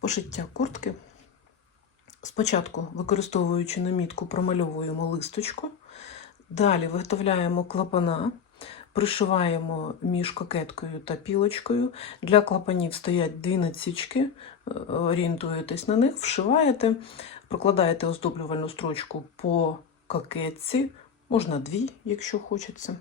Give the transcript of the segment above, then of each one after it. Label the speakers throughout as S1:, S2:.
S1: Пошиття куртки. Спочатку, використовуючи намітку, промальовуємо листочку. Далі виготовляємо клапана, пришиваємо між кокеткою та пілочкою. Для клапанів стоять дві насічки, е, орієнтуєтесь на них, вшиваєте, прокладаєте оздоблювальну строчку по кокетці, можна дві, якщо хочеться.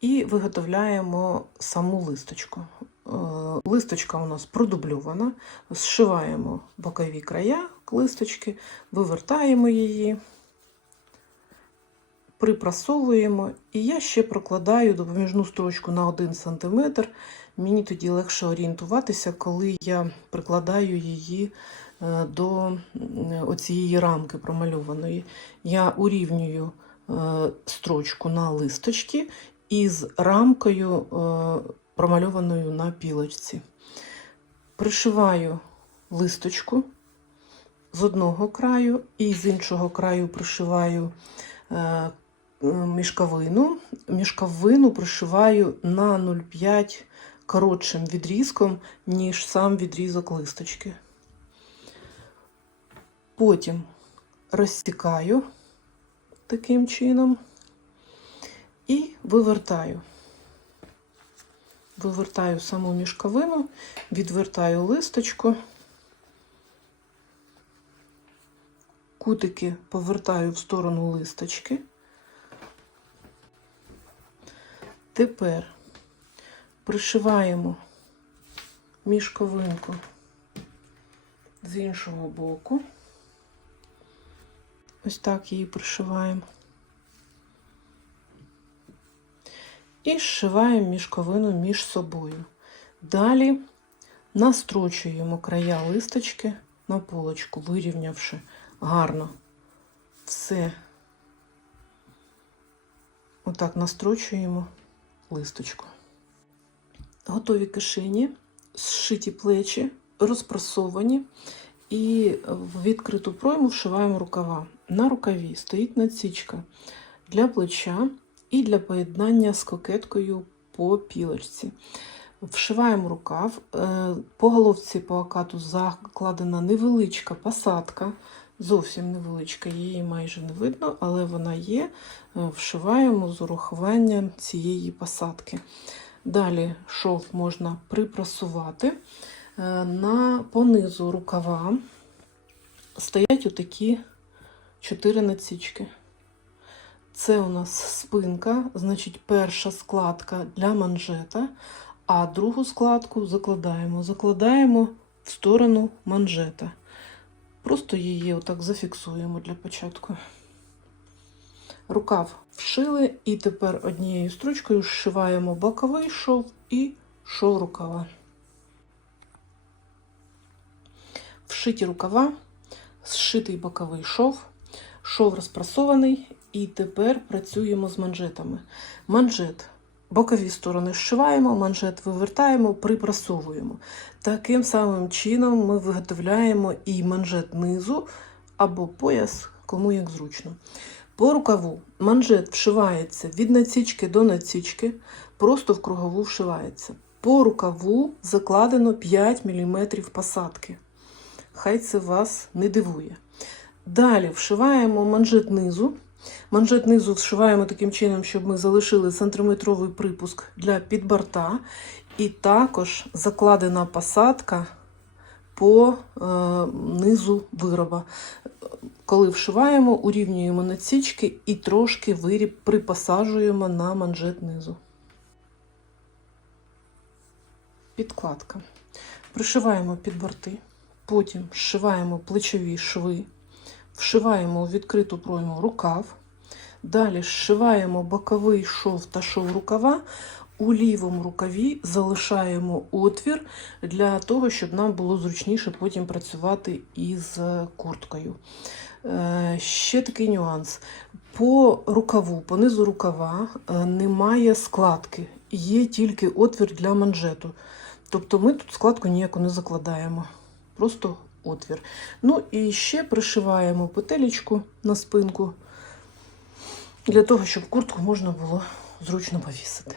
S1: І виготовляємо саму листочку. Е, Листочка у нас продубльована, зшиваємо бокові края листочки, вивертаємо її, припрасовуємо. І я ще прокладаю допоміжну строчку на 1 см. Мені тоді легше орієнтуватися, коли я прикладаю її е, до оцієї рамки промальованої. Я урівнюю е, строчку на листочки із рамкою промальованою на пілочці. Пришиваю листочку з одного краю і з іншого краю пришиваю е, мішковину. Мішковину пришиваю на 0,5 коротшим відрізком, ніж сам відрізок листочки. Потім розтікаю таким чином і вивертаю. Вивертаю саму мішковину, відвертаю листочку, кутики повертаю в сторону листочки. Тепер пришиваємо мішковинку з іншого боку. Ось так її пришиваємо. І зшиваємо мішковину між собою. Далі настрочуємо края листочки на полочку, вирівнявши гарно все. Отак настрочуємо листочку. Готові кишені, зшиті плечі, розпрасовані. І в відкриту пройму вшиваємо рукава. На рукаві стоїть надсічка для плеча і для поєднання з кокеткою по пілочці. Вшиваємо рукав. Е, По головці по акату закладена невеличка посадка, зовсім невеличка, її майже не видно, але вона є. Е, Вшиваємо з урахуванням цієї посадки. Далі шов можна припрасувати. Е, На понизу рукава стоять отакі чотири насічки. Це у нас спинка, значить, перша складка для манжета, а другу складку закладаємо. Закладаємо в сторону манжета. Просто її отак зафіксуємо для початку. Рукав вшили, і тепер однією строчкою зшиваємо боковий шов і шов рукава. Вшиті рукава, зшитий боковий шов, шов розпрасований, і тепер працюємо з манжетами. Манжет, бокові сторони зшиваємо, манжет вивертаємо, припрасовуємо. Таким самим чином ми виготовляємо і манжет низу або пояс, кому як зручно. По рукаву манжет вшивається від насічки до насічки, просто в кругову вшивається. По рукаву закладено 5 мм посадки. Хай це вас не дивує. Далі вшиваємо манжет низу. Манжет низу вшиваємо таким чином, щоб ми залишили сантиметровий припуск для підборта. І також закладена посадка по е, низу вироба. Коли вшиваємо, урівнюємо насічки і трошки виріб припосаджуємо на манжет низу. Підкладка. Пришиваємо під борти, потім зшиваємо плечові шви, вшиваємо у відкриту пройму рукав. Далі зшиваємо боковий шов та шов рукава. У лівому рукаві залишаємо отвір для того, щоб нам було зручніше потім працювати із курткою. Е, Ще такий нюанс. По рукаву, по низу рукава е, немає складки, є тільки отвір для манжету. Тобто ми тут складку ніяку не закладаємо, просто отвір. Ну і ще пришиваємо петелечку на спинку для того, щоб куртку можна було зручно повісити.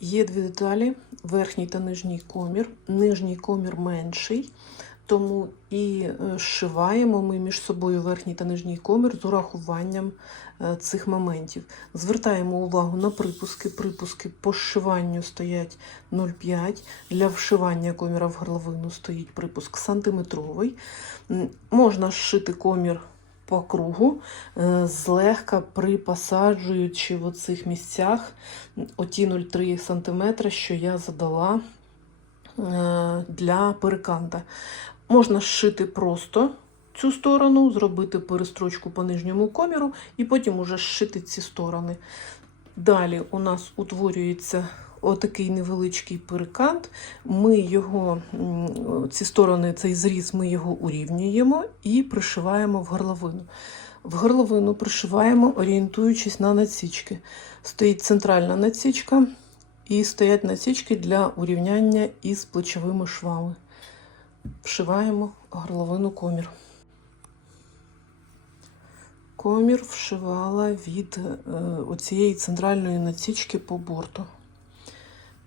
S1: Є дві деталі: верхній та нижній комір. Нижній комір менший, тому і е, зшиваємо ми між собою верхній та нижній комір з урахуванням е, цих моментів. Звертаємо увагу на припуски. Припуски по зшиванню стоять 0,5. Для вшивання коміра в горловину стоїть припуск сантиметровий. Можна зшити комір по кругу, е, злегка припосаджуючи в оцих місцях оті 0,3 см, що я задала для переканта. Можна зшити просто цю сторону, зробити перестрочку по нижньому коміру і потім уже зшити ці сторони. Далі у нас утворюється отакий невеличкий перекант. Ми його, ці сторони, цей зріз, ми його урівнюємо і пришиваємо в горловину. В горловину пришиваємо, орієнтуючись на насічки. Стоїть центральна насічка і стоять насічки для урівняння із плечовими швами. Вшиваємо горловину комір. Комір вшивала від е, оцієї центральної насічки по борту.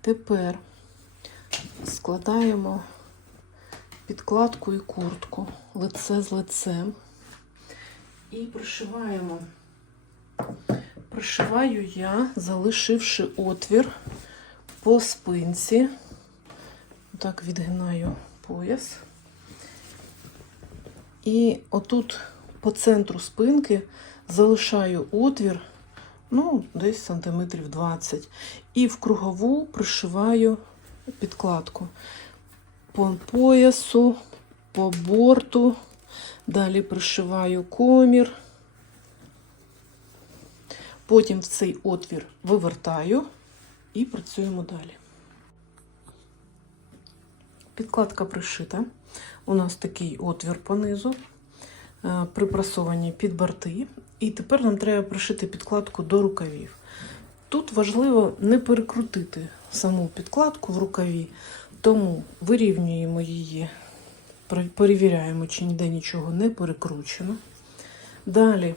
S1: Тепер складаємо підкладку і куртку лице з лицем і пришиваємо. Пришиваю я, залишивши отвір по спинці. Так відгинаю пояс. І отут по центру спинки залишаю отвір, ну, десь сантиметрів 20. І в кругову пришиваю підкладку по поясу, по борту. Далі пришиваю комір. Потім в цей отвір вивертаю і працюємо далі. Підкладка пришита. У нас такий отвір понизу, е, припрасовані під борти. І тепер нам треба пришити підкладку до рукавів. Тут важливо не перекрутити саму підкладку в рукаві, тому вирівнюємо її, перевіряємо, чи ніде нічого не перекручено. Далі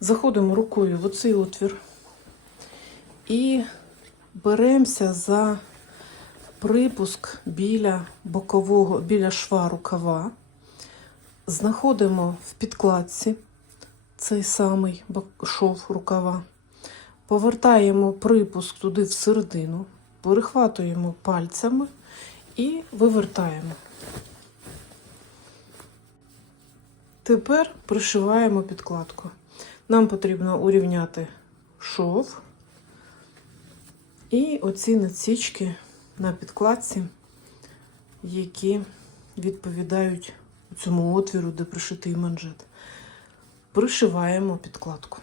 S1: заходимо рукою в оцей отвір і беремося за припуск біля бокового, біля шва рукава. Знаходимо в підкладці цей самий шов рукава. Повертаємо припуск туди всередину, перехватуємо пальцями і вивертаємо. Тепер пришиваємо підкладку. Нам потрібно урівняти шов і оці насічки на підкладці, які відповідають цьому отвіру, де пришитий манжет. Пришиваємо підкладку.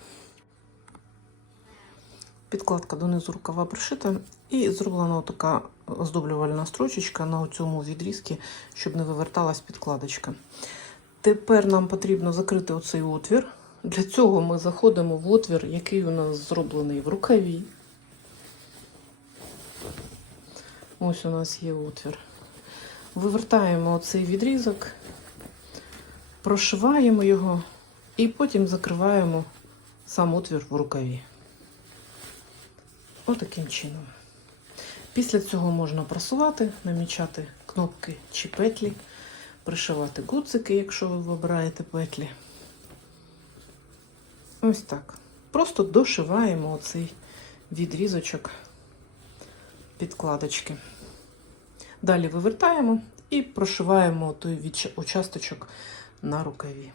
S1: Підкладка донизу рукава пришита і зроблена така оздоблювальна строчечка на цьому відрізці, щоб не виверталась підкладочка. Тепер нам потрібно закрити оцей отвір. Для цього ми заходимо в отвір, який у нас зроблений в рукаві. Ось у нас є отвір. Вивертаємо оцей відрізок, прошиваємо його і потім закриваємо сам отвір в рукаві. Отаким чином. Після цього можна прасувати, намічати кнопки чи петлі, пришивати гудзики, якщо ви вибираєте петлі. Ось так. Просто дошиваємо оцей відрізочок підкладочки. Далі вивертаємо і прошиваємо той участочок на рукаві.